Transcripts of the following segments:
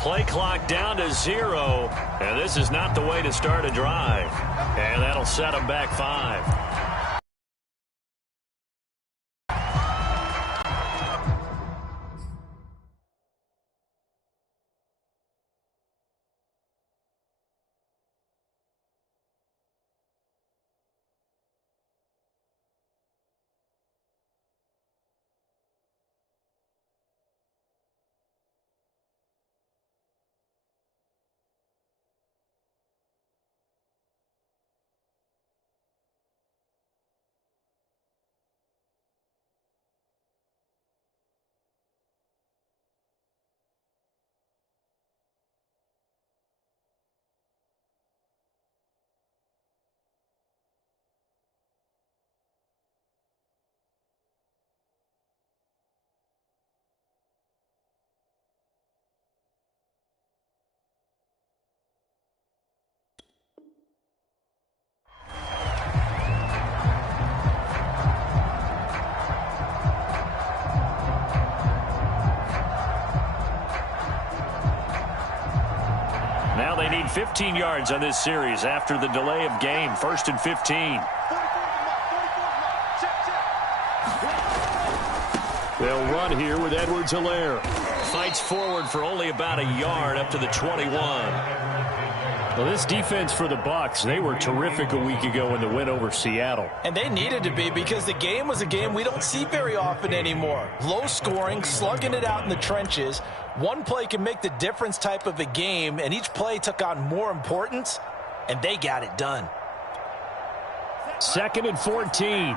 Play clock down to 0, and this is not the way to start a drive. And that'll set them back 5. Now they need 15 yards on this series after the delay of game. 1st and 15. They'll run here with Edwards-Helaire. Fights forward for only about a yard up to the 21. Well, this defense for the Bucs, they were terrific a week ago in the win over Seattle. And they needed to be, because the game was a game we don't see very often anymore. Low scoring, slugging it out in the trenches. One play can make the difference type of a game, and each play took on more importance, and they got it done. 2nd and 14.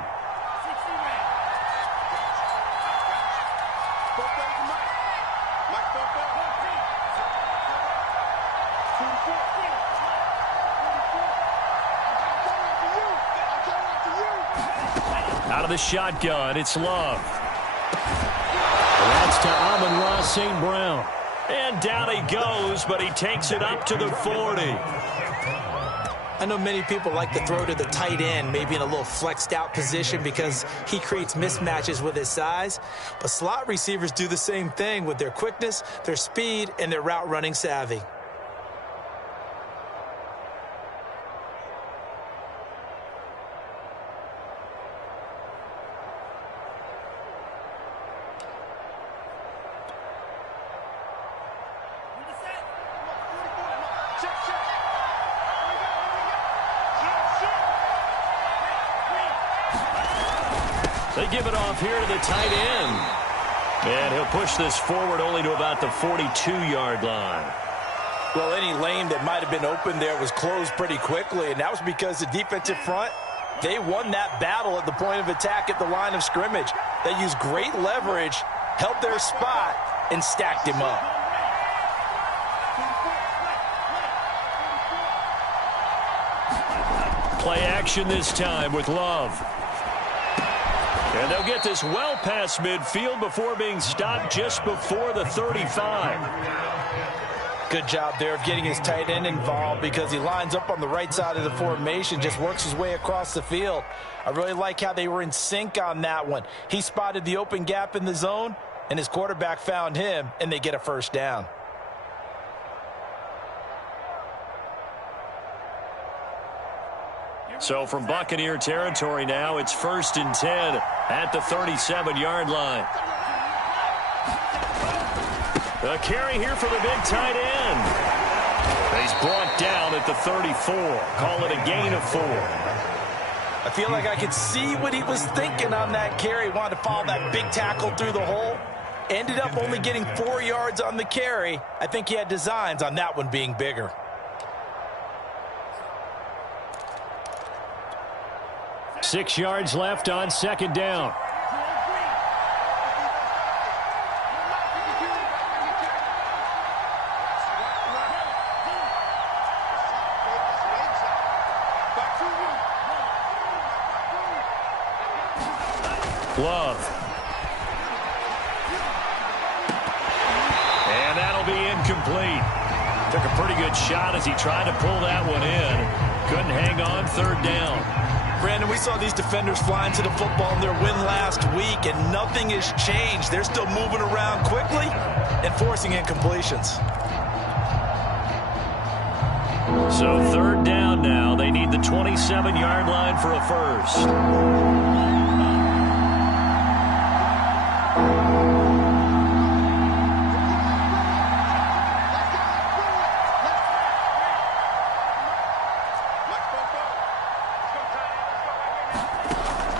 Out of the shotgun, it's Love. That's to Amon-Ra St. Brown. And down he goes, but he takes it up to the 40. I know many people like to throw to the tight end, maybe in a little flexed out position because he creates mismatches with his size. But slot receivers do the same thing with their quickness, their speed, and their route running savvy. They give it off here to the tight end. And he'll push this forward only to about the 42-yard line. Well, any lane that might have been open there was closed pretty quickly, and that was because the defensive front, they won that battle at the point of attack at the line of scrimmage. They used great leverage, held their spot, and stacked him up. Play action this time with Love. And they'll get this well past midfield before being stopped just before the 35. Good job there of getting his tight end involved, because he lines up on the right side of the formation, just works his way across the field. I really like how they were in sync on that one. He spotted the open gap in the zone, and his quarterback found him, and they get a first down. So from Buccaneer territory now, it's 1st and 10 at the 37-yard line. A carry here for the big tight end. He's brought down at the 34. Call it a gain of 4. I feel like I could see what he was thinking on that carry. Wanted to follow that big tackle through the hole. Ended up only getting 4 yards on the carry. I think he had designs on that one being bigger. Six yards left on 2nd down. Love. And that'll be incomplete. Took a pretty good shot as he tried to pull that one in. Couldn't hang on. 3rd down. Brandon, we saw these defenders flying to the football in their win last week, and nothing has changed. They're still moving around quickly and forcing incompletions. So third down now. They need the 27-yard line for a first.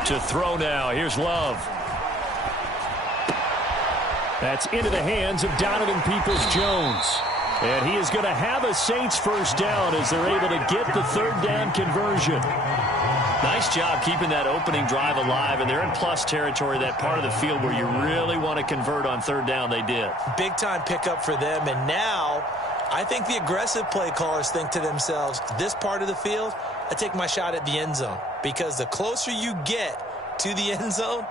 To throw now. Here's Love. That's into the hands of Donovan Peoples-Jones. And he is going to have a Saints first down as they're able to get the third down conversion. Nice job keeping that opening drive alive, and they're in plus territory, that part of the field where you really want to convert on third down. They did. Big-time pickup for them, and now I think the aggressive play callers think to themselves, this part of the field, I take my shot at the end zone, because the closer you get to the end zone,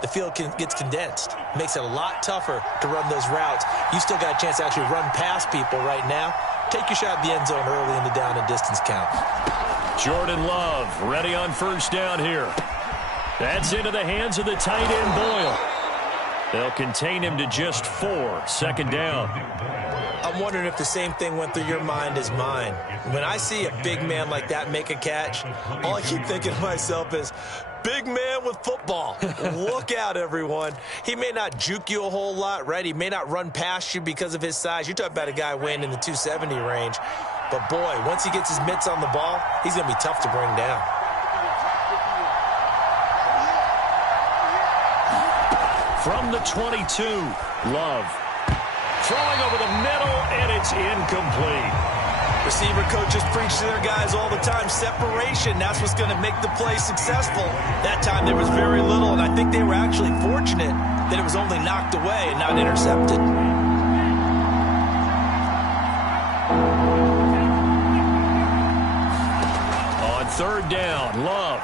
the field gets condensed. Makes it a lot tougher to run those routes. You still got a chance to actually run past people right now. Take your shot at the end zone early in the down and distance count. Jordan Love ready on first down here. That's into the hands of the tight end Boyle. They'll contain him to just 4. Second down. I'm wondering if the same thing went through your mind as mine. When I see a big man like that make a catch, all I keep thinking to myself is, big man with football. Look out, everyone. He may not juke you a whole lot, right? He may not run past you because of his size. You're talking about a guy weighing in the 270 range. But, boy, once he gets his mitts on the ball, he's going to be tough to bring down. From the 22, Love. Throwing over the middle, and it's incomplete. Receiver coaches preach to their guys all the time. Separation, that's what's going to make the play successful. That time there was very little, and I think they were actually fortunate that it was only knocked away and not intercepted. On third down, Love.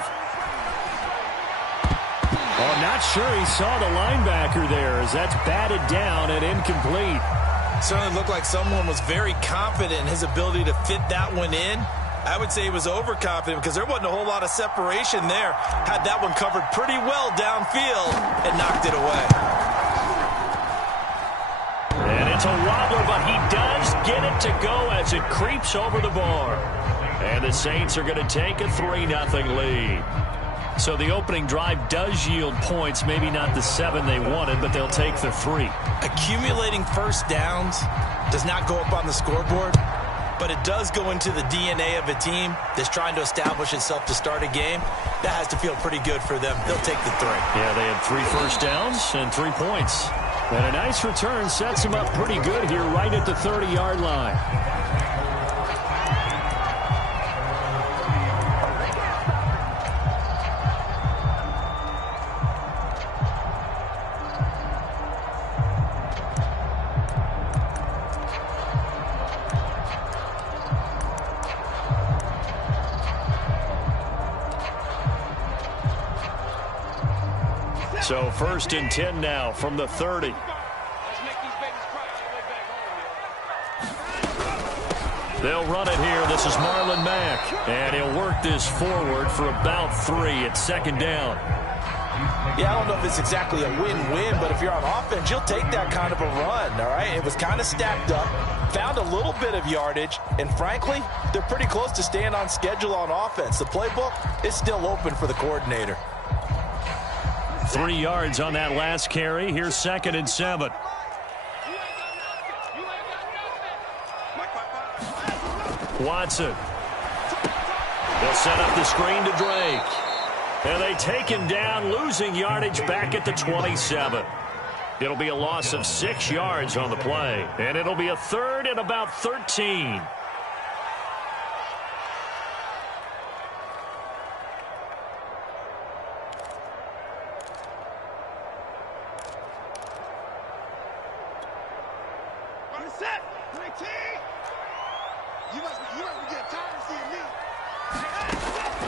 Oh, not sure he saw the linebacker there as that's batted down and incomplete. Certainly looked like someone was very confident in his ability to fit that one in. I would say he was overconfident because there wasn't a whole lot of separation there. Had that one covered pretty well downfield and knocked it away. And it's a wobbler, but he does get it to go as it creeps over the bar. And the Saints are going to take a 3-0 lead. So the opening drive does yield points, maybe not the 7 they wanted, but they'll take the 3. Accumulating first downs does not go up on the scoreboard, but it does go into the DNA of a team that's trying to establish itself to start a game. That has to feel pretty good for them. They'll take the 3. Yeah, they had 3 first downs and 3 points. And a nice return sets them up pretty good here right at the 30-yard line. So first and 10 now from the 30. They'll run it here. This is Marlon Mack. And he'll work this forward for about 3 at second down. Yeah, I don't know if it's exactly a win-win, but if you're on offense, you'll take that kind of a run, all right? It was kind of stacked up, found a little bit of yardage, and frankly, they're pretty close to staying on schedule on offense. The playbook is still open for the coordinator. 3 yards on that last carry. Here's second and 7. Watson. They'll set up the screen to Drake. And they take him down, losing yardage back at the 27. It'll be a loss of 6 yards on the play. And it'll be a third and about 13.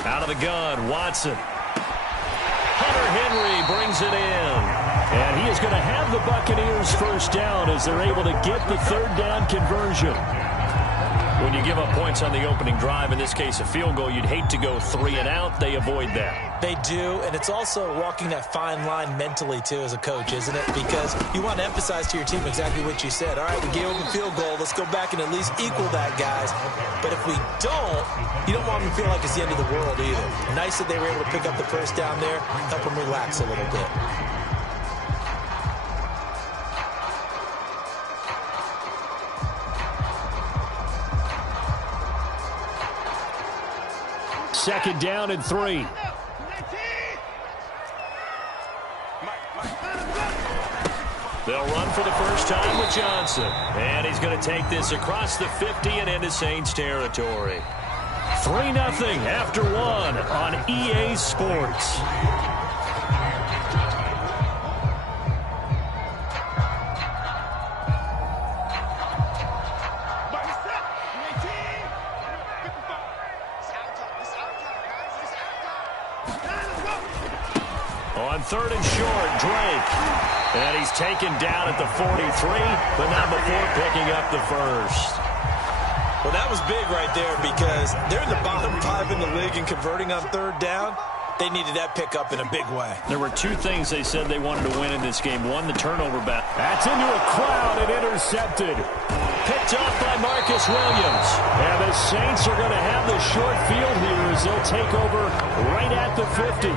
Out of the gun, Watson. Hunter Henry brings it in. And he is going to have the Buccaneers first down as they're able to get the third down conversion. When you give up points on the opening drive, in this case a field goal, you'd hate to go 3 and out. They avoid that. They do, and it's also walking that fine line mentally, too, as a coach, isn't it? Because you want to emphasize to your team exactly what you said. All right, we gave up a field goal. Let's go back and at least equal that, guys. But if we don't, you don't want them to feel like it's the end of the world either. Nice that they were able to pick up the first down there, help them relax a little bit. Second down and 3. They'll run for the first time with Johnson. And he's going to take this across the 50 and into Saints territory. 3-0 after 1 on EA Sports. On 3rd and short, Drake. And he's taken down at the 43, but not before picking up the first. Well, that was big right there because they're in the bottom 5 in the league and converting on 3rd down. They needed that pickup in a big way. There were 2 things they said they wanted to win in this game. 1, the turnover battle. That's into a crowd and intercepted. Picked off by Marcus Williams. And the Saints are going to have the short field here as they'll take over right at the 50.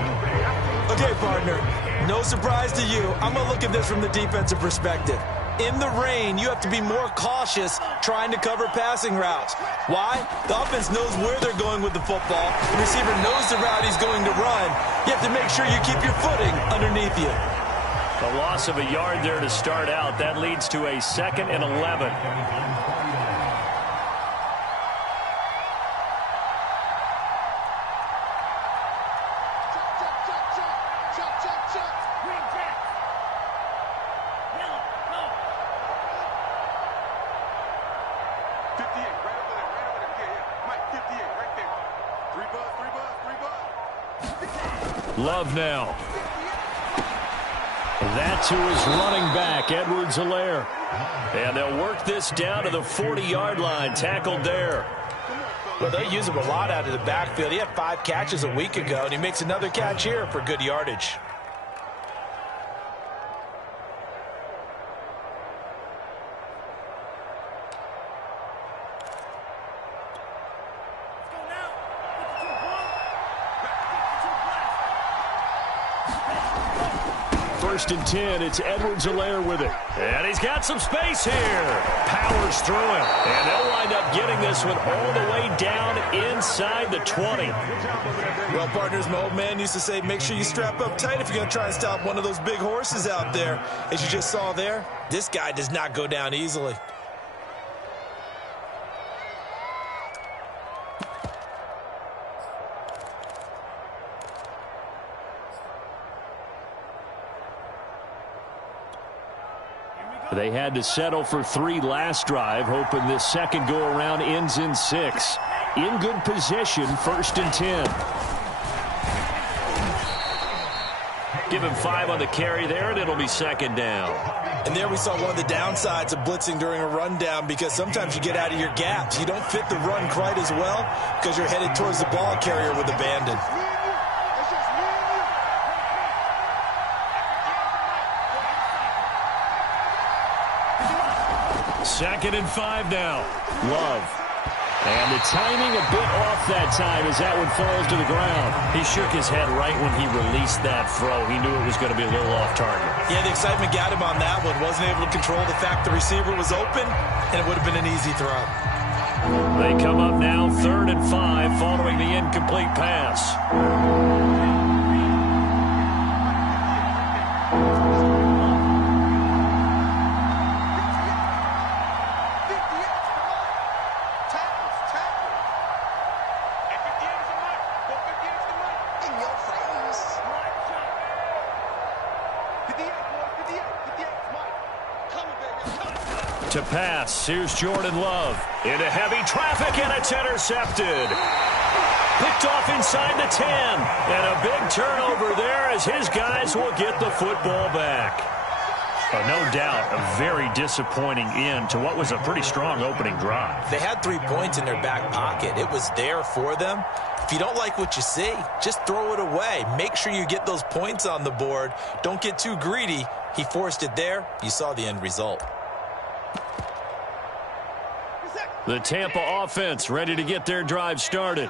Okay, partner, no surprise to you. I'm going to look at this from the defensive perspective. In the rain, you have to be more cautious trying to cover passing routes. Why? The offense knows where they're going with the football. The receiver knows the route he's going to run. You have to make sure you keep your footing underneath you. A loss of a yard there to start out. That leads to a 2nd and 11. Love now. That's who is running back, Edwards-Helaire. And they'll work this down to the 40-yard line, tackled there. Well, they use him a lot out of the backfield. He had 5 catches a week ago, and he makes another catch here for good yardage. First and 10, it's Edwards-Helaire with it. And he's got some space here. Powers through him. And they'll wind up getting this one all the way down inside the 20. Well, partners, my old man used to say, make sure you strap up tight if you're going to try and stop one of those big horses out there. As you just saw there, this guy does not go down easily. They had to settle for 3 last drive, hoping this second go-around ends in 6. In good position, 1st and 10. Give him 5 on the carry there, and it'll be 2nd down. And there we saw one of the downsides of blitzing during a rundown, because sometimes you get out of your gaps. You don't fit the run quite as well because you're headed towards the ball carrier with abandon. 2nd and 5 now. Love. And the timing a bit off that time as that one falls to the ground. He shook his head right when he released that throw. He knew it was going to be a little off target. Yeah, the excitement got him on that one. Wasn't able to control the fact the receiver was open, and it would have been an easy throw. They come up now 3rd and 5 following the incomplete pass. To pass, here's Jordan Love. Into heavy traffic, and it's intercepted. Picked off inside the 10. And a big turnover there as his guys will get the football back. No doubt, a very disappointing end to what was a pretty strong opening drive. They had 3 points in their back pocket. It was there for them. If you don't like what you see, just throw it away. Make sure you get those points on the board. Don't get too greedy. He forced it there. You saw the end result. The Tampa offense ready to get their drive started.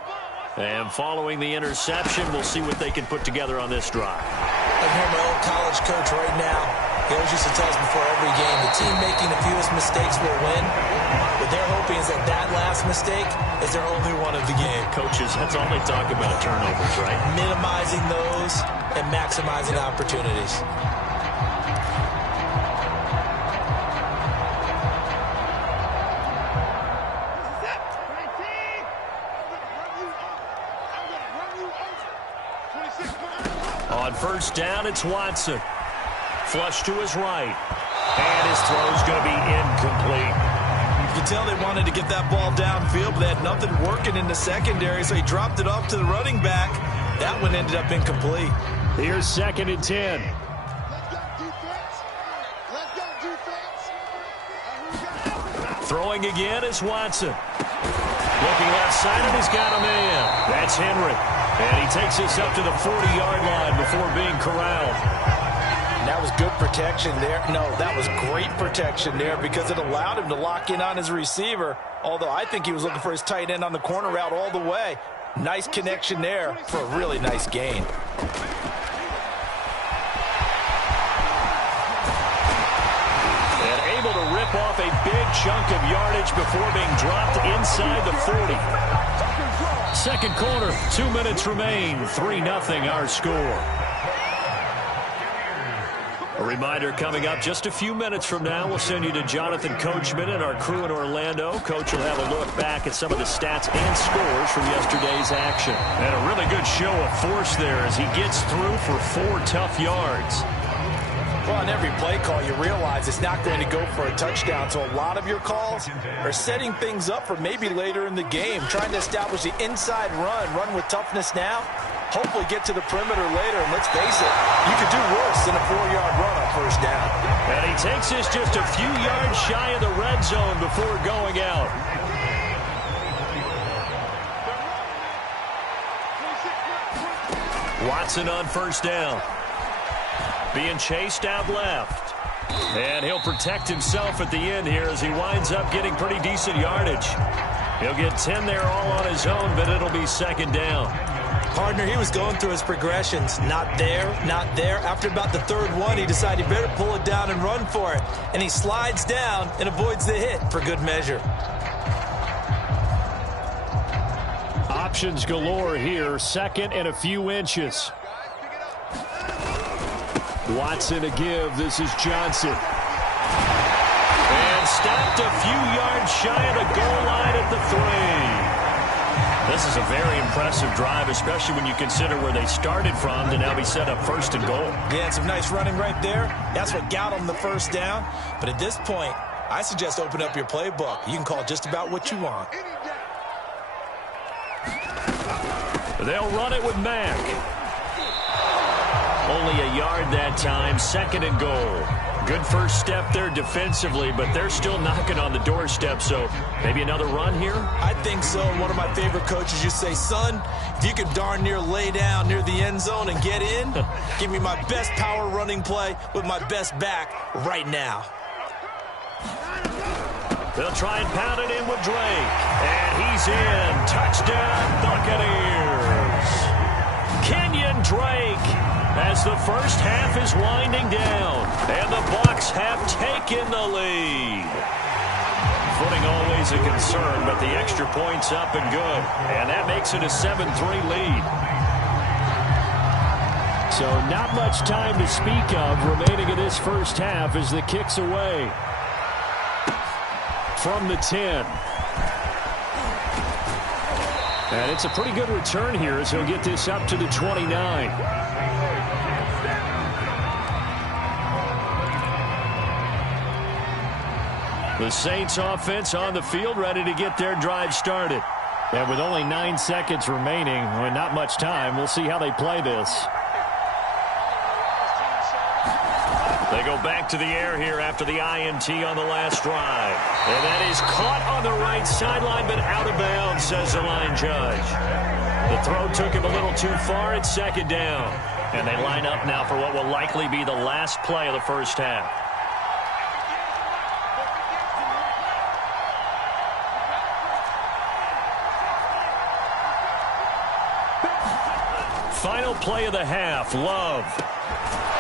And following the interception, we'll see what they can put together on this drive. I hear my old college coach right now. He always used to tell us before every game, the team making the fewest mistakes will win. What they're hoping is that that last mistake is their only one of the game. Coaches, that's all they talk about, turnovers, right? Minimizing those and maximizing opportunities. On first down, it's Watson. Flush to his right. And his throw's going to be incomplete. You can tell they wanted to get that ball downfield, but they had nothing working in the secondary, so he dropped it off to the running back. That one ended up incomplete. Here's 2nd and 10. Throwing again is Watson. Looking left side, and he's got a man. That's Henry. And he takes this up to the 40-yard line before being corralled. That was good protection there. No, that was great protection there because it allowed him to lock in on his receiver, although I think he was looking for his tight end on the corner route all the way. Nice connection there for a really nice gain. And able to rip off a big chunk of yardage before being dropped inside the 40. Second quarter, 2 minutes remain. 3-0 our score. A reminder coming up just a few minutes from now. We'll send you to Jonathan Coachman and our crew in Orlando. Coach will have a look back at some of the stats and scores from yesterday's action. And a really good show of force there as he gets through for 4 tough yards. Well, on every play call, you realize it's not going to go for a touchdown. So a lot of your calls are setting things up for maybe later in the game, trying to establish the inside run with toughness now, hopefully get to the perimeter later. And let's face it, you could do worse than a 4-yard run on first down. And he takes this just a few yards shy of the red zone before going out. Watson on first down. Being chased out left. And he'll protect himself at the end here as he winds up getting pretty decent yardage. He'll get 10 there all on his own, but it'll be 2nd down. Partner, he was going through his progressions. Not there, not there. After about the 3rd one, he decided he better pull it down and run for it. And he slides down and avoids the hit for good measure. Options galore here. 2nd and a few inches. Watson a give. This is Johnson. And stopped a few yards shy of the goal line at the 3. This is a very impressive drive, especially when you consider where they started from to now be set up 1st and goal. Yeah, and some nice running right there. That's what got them the first down. But at this point, I suggest open up your playbook. You can call just about what you want. They'll run it with Mack. Only a yard that time, 2nd and goal. Good first step there defensively, but they're still knocking on the doorstep, so maybe another run here? I think so. One of my favorite coaches used to say, son, if you could darn near lay down near the end zone and get in, give me my best power running play with my best back right now. They'll try and pound it in with Drake. And he's in. Touchdown, Buccaneers. Kenyon Drake as the first half is winding down. And the Bucs have taken the lead. Footing always a concern, but the extra point's up and good. And that makes it a 7-3 lead. So not much time to speak of remaining in this first half as the kick's away. From the 10. And it's a pretty good return here as he'll get this up to the 29. The Saints offense on the field ready to get their drive started. And with only 9 seconds remaining, and not much time, we'll see how they play this. They go back to the air here after the INT on the last drive. And that is caught on the right sideline, but out of bounds, says the line judge. The throw took him a little too far. It's second down. And they line up now for what will likely be the last play of the first half. Final play of the half, Love.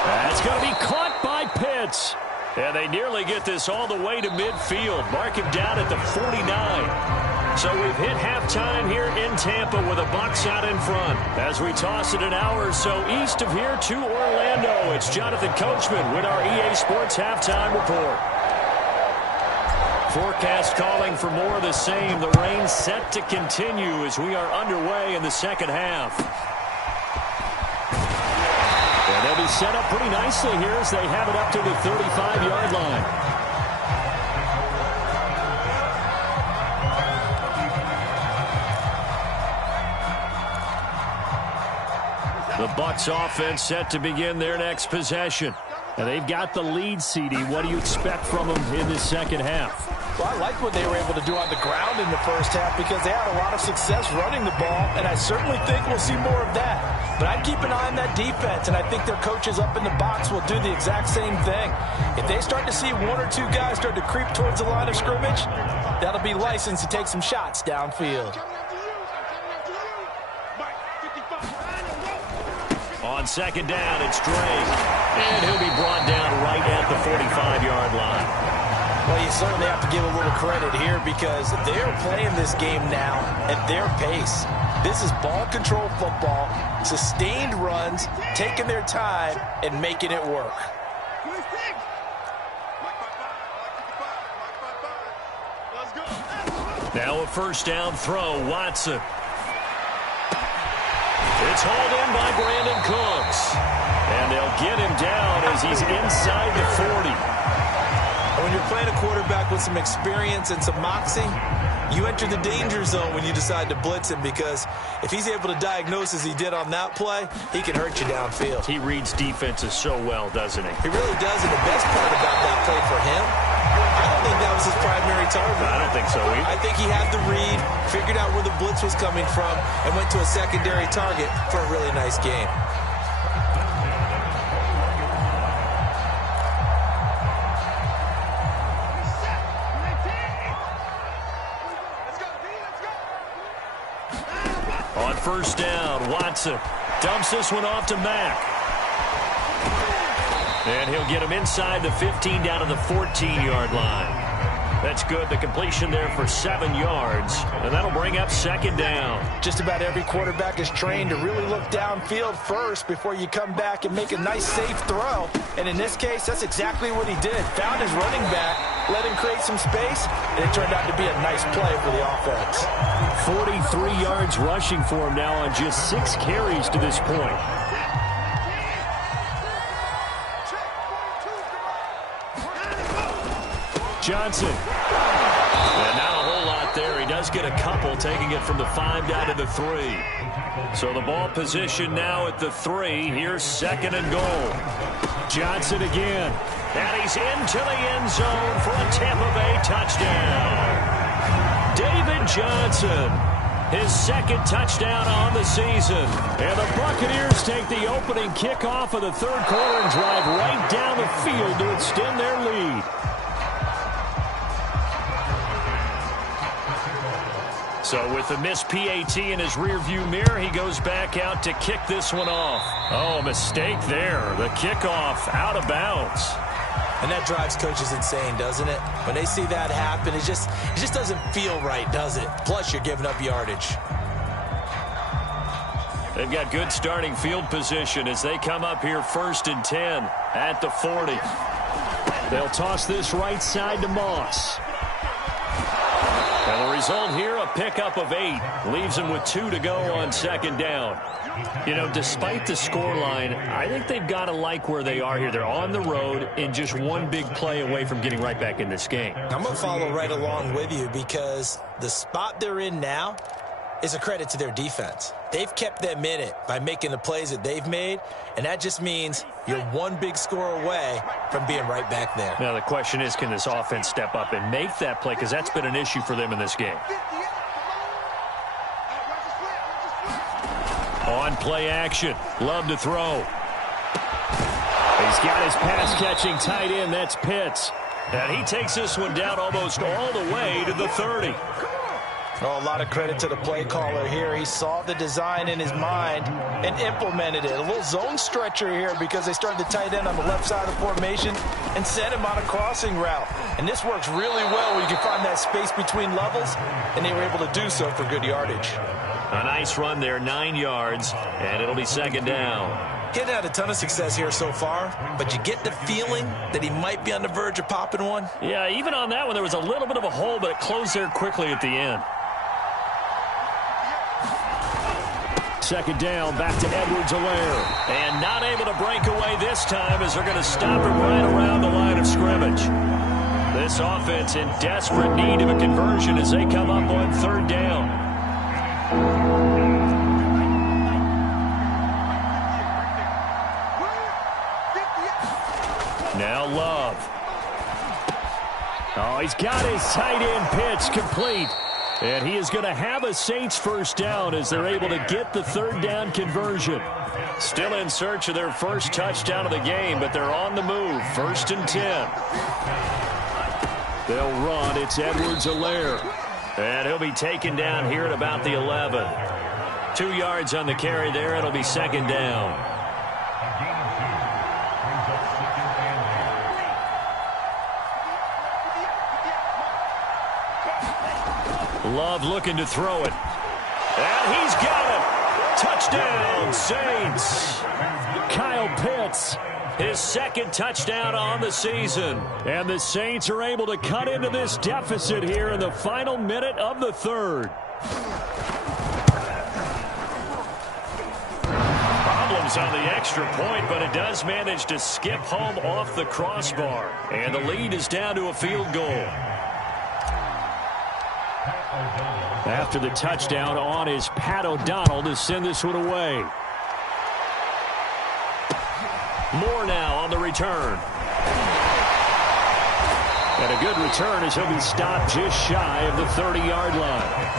That's going to be caught by Pitts. And they nearly get this all the way to midfield. Mark him down at the 49. So we've hit halftime here in Tampa with a Bucs out in front. As we toss it an hour or so east of here to Orlando, it's Jonathan Coachman with our EA Sports Halftime Report. Forecast calling for more of the same. The rain set to continue as we are underway in the second half. And they'll be set up pretty nicely here as they have it up to the 35-yard line. The Bucs offense set to begin their next possession. And they've got the lead, CD. What do you expect from them in this second half? Well, I like what they were able to do on the ground in the first half because they had a lot of success running the ball, and I certainly think we'll see more of that. But I'd keep an eye on that defense, and I think their coaches up in the box will do the exact same thing. If they start to see one or two guys start to creep towards the line of scrimmage, that'll be license to take some shots downfield. On second down, it's Drake. And he'll be brought down right at the 45-yard line. Well, you certainly have to give a little credit here because they're playing this game now at their pace. This is ball control football, sustained runs, taking their time, and making it work. Now a first down throw, Watson. It's hauled in by Brandon Cooks. And they'll get him down as he's inside the 40. When you're playing a quarterback with some experience and some moxie, you enter the danger zone when you decide to blitz him because if he's able to diagnose as he did on that play, he can hurt you downfield. He reads defenses so well, doesn't he? He really does, and the best part about that play for him, I don't think that was his primary target. I don't think so either. I think he had the read, figured out where the blitz was coming from, and went to a secondary target for a really nice game. On first down, Watson dumps this one off to Mack. And he'll get him inside the 15 down to the 14-yard line. That's good. The completion there for 7 yards. And that'll bring up second down. Just about every quarterback is trained to really look downfield first before you come back and make a nice, safe throw. And in this case, that's exactly what he did. Found his running back, let him create some space, and it turned out to be a nice play for the offense. 43 yards rushing for him now on just 6 carries to this point. Johnson. And not a whole lot there. He does get a couple, taking it from the 5 down to the 3. So the ball position now at the 3. Here's second and goal. Johnson again. And he's into the end zone for a Tampa Bay touchdown. David Johnson, his second touchdown on the season. And the Buccaneers take the opening kickoff of the third quarter and drive right down the field to extend their lead. So with the missed PAT in his rearview mirror, he goes back out to kick this one off. Oh, a mistake there. The kickoff out of bounds. And that drives coaches insane, doesn't it? When they see that happen, it just doesn't feel right, does it? Plus, you're giving up yardage. They've got good starting field position as they come up here 1st and 10 at the 40. They'll toss this right side to Moss. And the result here, a pickup of 8. Leaves them with 2 to go on second down. You know, despite the scoreline, I think they've got to like where they are here. They're on the road and just one big play away from getting right back in this game. I'm going to follow right along with you because the spot they're in now, is a credit to their defense. They've kept them in it by making the plays that they've made, and that just means you're one big score away from being right back there. Now the question is, can this offense step up and make that play? Because that's been an issue for them in this game. On play action. Love to throw. He's got his pass-catching tight end. That's Pitts. And he takes this one down almost all the way to the 30. Oh, a lot of credit to the play caller here. He saw the design in his mind and implemented it. A little zone stretcher here because they started the tight end on the left side of the formation and sent him on a crossing route. And this works really well when you can find that space between levels, and they were able to do so for good yardage. A nice run there, 9 yards, and it'll be second down. Getting had a ton of success here so far, but you get the feeling that he might be on the verge of popping one. Yeah, even on that one, there was a little bit of a hole, but it closed there quickly at the end. Second down, back to Edwards-Helaire. And not able to break away this time as they're going to stop him right around the line of scrimmage. This offense in desperate need of a conversion as they come up on third down. Now Love. Oh, he's got his tight end pitch complete. And he is going to have a Saints first down as they're able to get the third down conversion. Still in search of their first touchdown of the game, but they're on the move. 1st and 10. They'll run. It's Edwards-Helaire. And he'll be taken down here at about the 11. 2 yards on the carry there. It'll be second down. Love looking to throw it. And he's got it. Touchdown, Saints. Kyle Pitts, his second touchdown on the season. And the Saints are able to cut into this deficit here in the final minute of the third. Problems on the extra point, but it does manage to skip home off the crossbar. And the lead is down to a field goal. After the touchdown on is Pat O'Donnell to send this one away. Moore now on the return. And a good return as he'll be stopped just shy of the 30-yard line.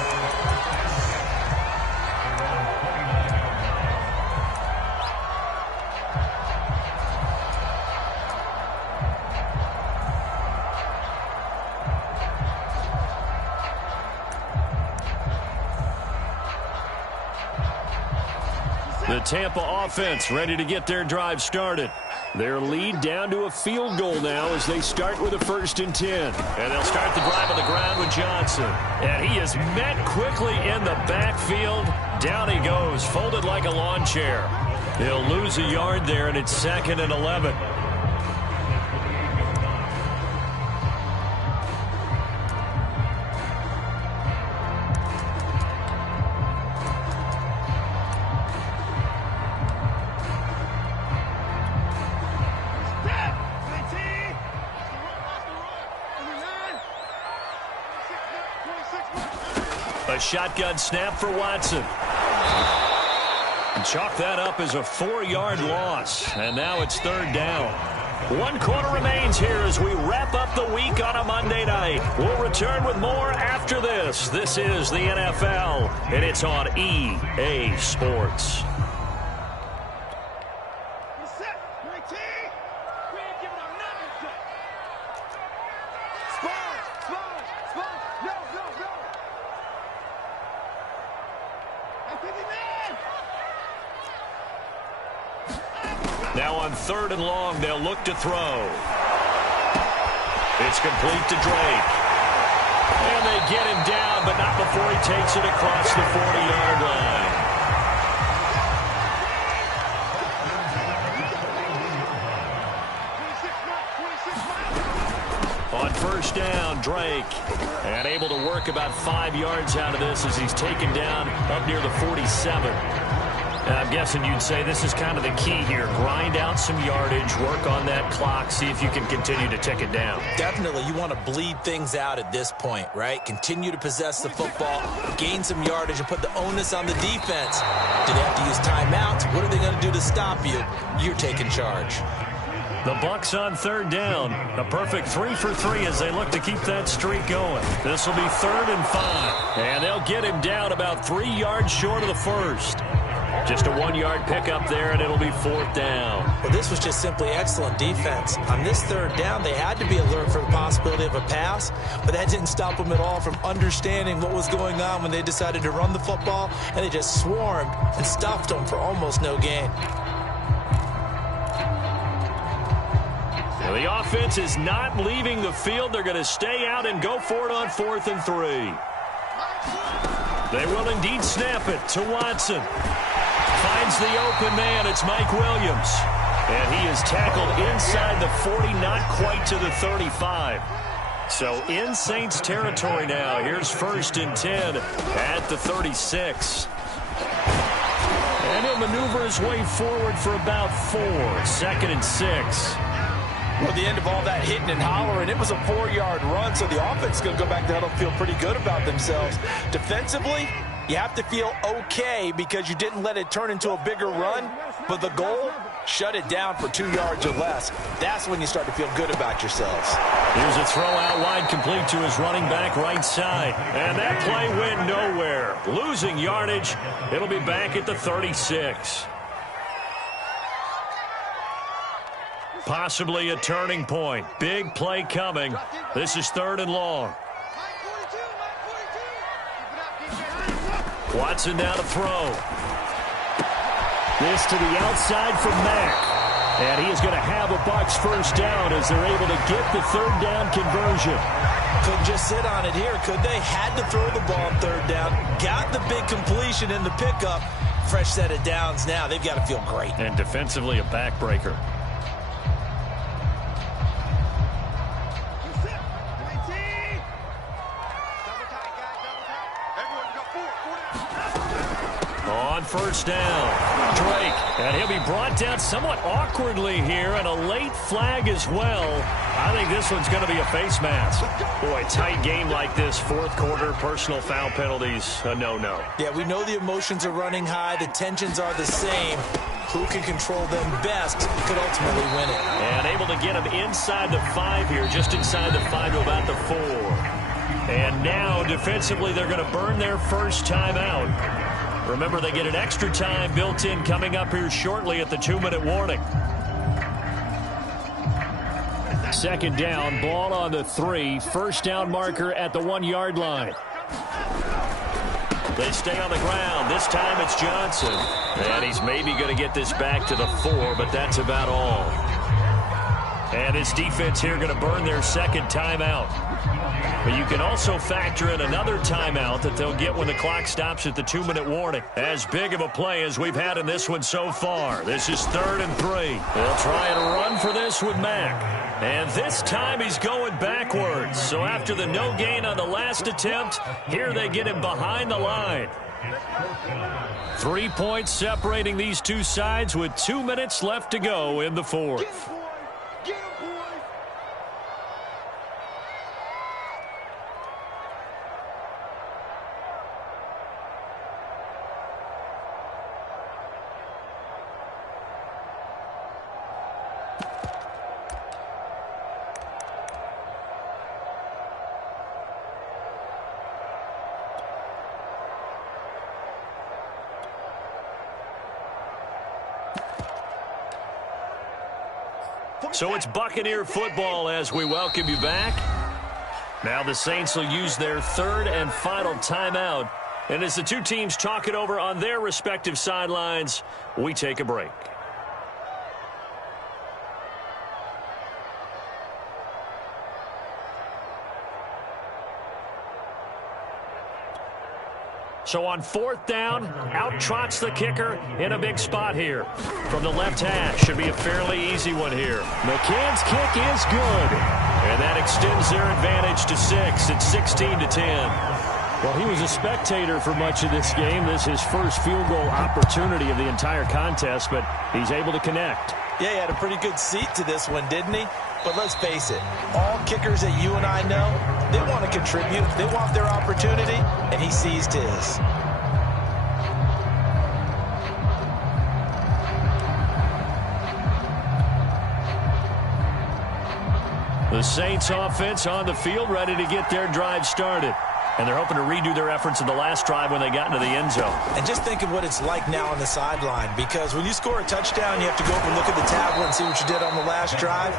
The Tampa offense ready to get their drive started. Their lead down to a field goal now as they start with a 1st and 10. And they'll start the drive on the ground with Johnson. And he is met quickly in the backfield. Down he goes, folded like a lawn chair. He'll lose a yard there, and it's 2nd and 11. A shotgun snap for Watson. Chalk that up as a 4-yard loss. And now it's 3rd down. 1 quarter remains here as we wrap up the week on a Monday night. We'll return with more after this. This is the NFL, and it's on EA Sports. Now on 3rd and long, they'll look to throw. It's complete to Drake. And they get him down, but not before he takes it across the 40-yard line. On 1st down, Drake. And able to work about 5 yards out of this as he's taken down up near the 47. I'm guessing you'd say this is kind of the key here. Grind out some yardage, work on that clock, see if you can continue to tick it down. Definitely, you want to bleed things out at this point, right? Continue to possess the football, gain some yardage, and put the onus on the defense. Do they have to use timeouts? What are they going to do to stop you? You're taking charge. The Bucs on third down. A perfect 3 for 3 as they look to keep that streak going. This will be 3rd and 5. And they'll get him down about 3 yards short of the first. Just a 1-yard pickup there, and it'll be 4th down. Well, this was just simply excellent defense. On this 3rd down, they had to be alert for the possibility of a pass, but that didn't stop them at all from understanding what was going on when they decided to run the football, and they just swarmed and stuffed them for almost no gain. Well, the offense is not leaving the field. They're going to stay out and go for it on 4th and 3. They will indeed snap it to Watson. Finds the open man. It's Mike Williams. And he is tackled inside the 40, not quite to the 35. So in Saints territory now. Here's 1st and 10 at the 36. And he'll maneuver his way forward for about 4. 2nd and 6. Well, the end of all that hitting and hollering, it was a 4-yard run, so the offense is going to go back there and feel pretty good about themselves. Defensively, you have to feel okay because you didn't let it turn into a bigger run, but the goal, shut it down for 2 yards or less. That's when you start to feel good about yourselves. Here's a throw out wide, complete to his running back right side. And that play went nowhere. Losing yardage. It'll be back at the 36. Possibly a turning point. Big play coming. This is 3rd and long. Watson down to throw. This to the outside from Mack. And he is going to have a Bucs first down as they're able to get the 3rd down conversion. Couldn't just sit on it here, could they? Had to throw the ball on 3rd down. Got the big completion in the pickup. Fresh set of downs now. They've got to feel great. And defensively a backbreaker. On 1st down, Drake, and he'll be brought down somewhat awkwardly here, and a late flag as well. I think this one's going to be a face mask. Boy, tight game like this, 4th quarter, personal foul penalties, a no-no. Yeah, we know the emotions are running high, the tensions are the same. Who can control them best could ultimately win it. And able to get him inside the 5 here, just inside the 5 to about the 4. And now, defensively, they're going to burn their first timeout. Remember, they get an extra time built in coming up here shortly at the 2-minute warning. 2nd down, ball on the 3. 1st down marker at the 1-yard line. They stay on the ground. This time it's Johnson. And he's maybe going to get this back to the 4, but that's about all. And his defense here going to burn their 2nd timeout. But you can also factor in another timeout that they'll get when the clock stops at the 2-minute warning. As big of a play as we've had in this one so far. This is 3rd and 3. They'll try and run for this with Mack. And this time he's going backwards. So after the no gain on the last attempt, here they get him behind the line. 3 points separating these two sides with 2 minutes left to go in the 4th. So it's Buccaneer football as we welcome you back. Now the Saints will use their 3rd and final timeout. And as the two teams talk it over on their respective sidelines, we take a break. So on 4th down, out trots the kicker in a big spot here. From the left hash, should be a fairly easy one here. McCann's kick is good. And that extends their advantage to 6. It's 16-10. Well, he was a spectator for much of this game. This is his first field goal opportunity of the entire contest, but he's able to connect. Yeah, he had a pretty good seat to this one, didn't he? But let's face it, all kickers that you and I know, they want to contribute. They want their opportunity, and he seized his. The Saints offense on the field, ready to get their drive started. And they're hoping to redo their efforts in the last drive when they got into the end zone. And just think of what it's like now on the sideline, because when you score a touchdown, you have to go over and look at the tablet and see what you did on the last drive.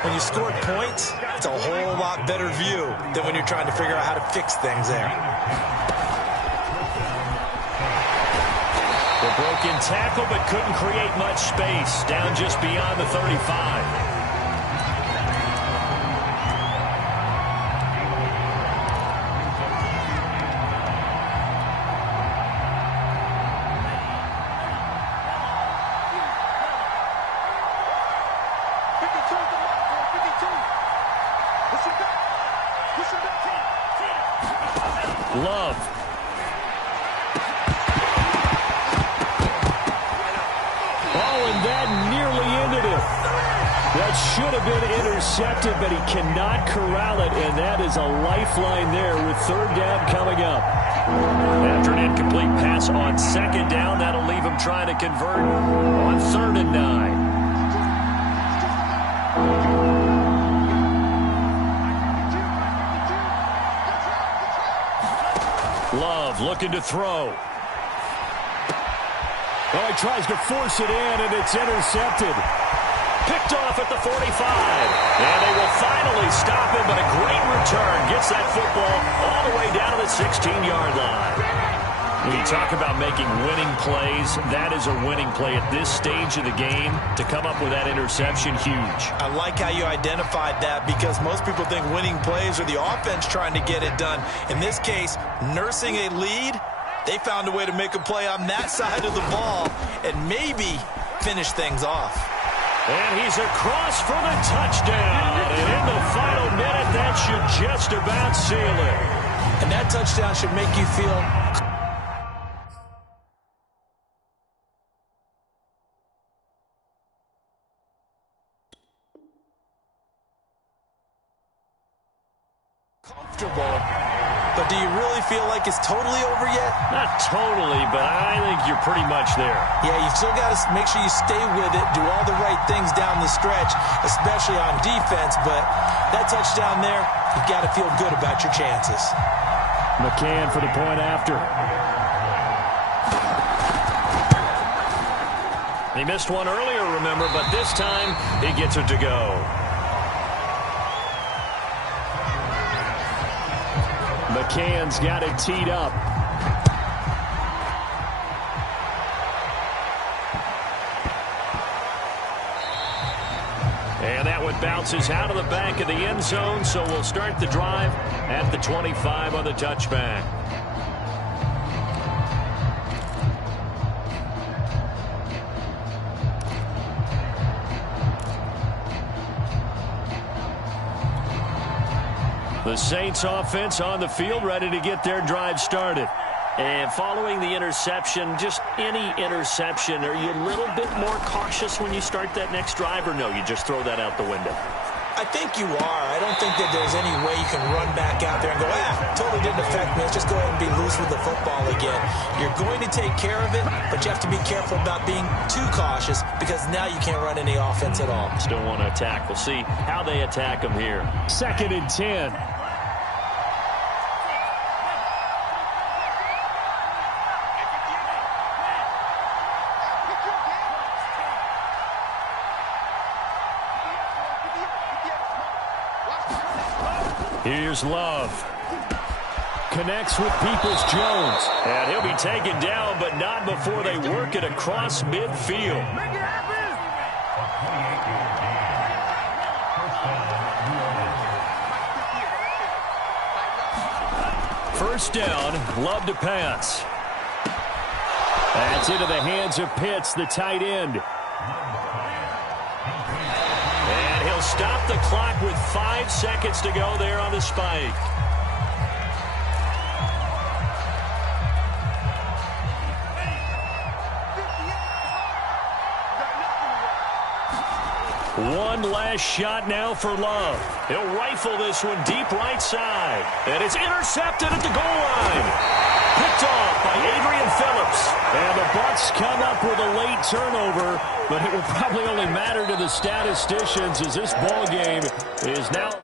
When you scored points, it's a whole lot better view than when you're trying to figure out how to fix things there. The broken tackle, but couldn't create much space. Down just beyond the 35. Love. Oh, and that nearly ended it. That should have been intercepted, but he cannot corral it, and that is a lifeline there with third down coming up. After an incomplete pass on second down, that'll leave him trying to convert on 3rd and 9. Love looking to throw. Oh, he tries to force it in, and it's intercepted. Picked off at the 45. And they will finally stop him, but a great return. Gets that football all the way down to the 16-yard line. When you talk about making winning plays, that is a winning play at this stage of the game. To come up with that interception, huge. I like how you identified that, because most people think winning plays are the offense trying to get it done. In this case, nursing a lead, they found a way to make a play on that side of the ball and maybe finish things off. And he's across for the touchdown. And in the final minute, that should just about seal it. And that touchdown should make you feel comfortable. But do you really feel like it's totally over yet? Not totally, but I think you're pretty much there. Yeah, you've still got to make sure you stay with it, do all the right things down the stretch, especially on defense. But that touchdown there, you've got to feel good about your chances. McCann for the point after. He missed one earlier, remember, but this time he gets it to go. McCann's got it teed up. And that one bounces out of the back of the end zone, so we'll start the drive at the 25 on the touchback. The Saints offense on the field, ready to get their drive started. And following the interception, just any interception, are you a little bit more cautious when you start that next drive, or no, you just throw that out the window? I think you are. I don't think that there's any way you can run back out there and go, totally didn't affect me. Let's just go ahead and be loose with the football again. You're going to take care of it, but you have to be careful about being too cautious, because now you can't run any offense at all. Still want to attack. We'll see how they attack them here. 2nd and 10. Here's Love. Connects with Peoples-Jones. And he'll be taken down, but not before they work it across midfield. First down, Love to pass. That's into the hands of Pitts, the tight end. And he'll stop the clock with 5 seconds to go there on the spike. One last shot now for Love. He'll rifle this one deep right side. And it's intercepted at the goal line. Picked off by Adrian Phillips. And the Bucs come up with a late turnover, but it will probably only matter to the statisticians as this ball game is now...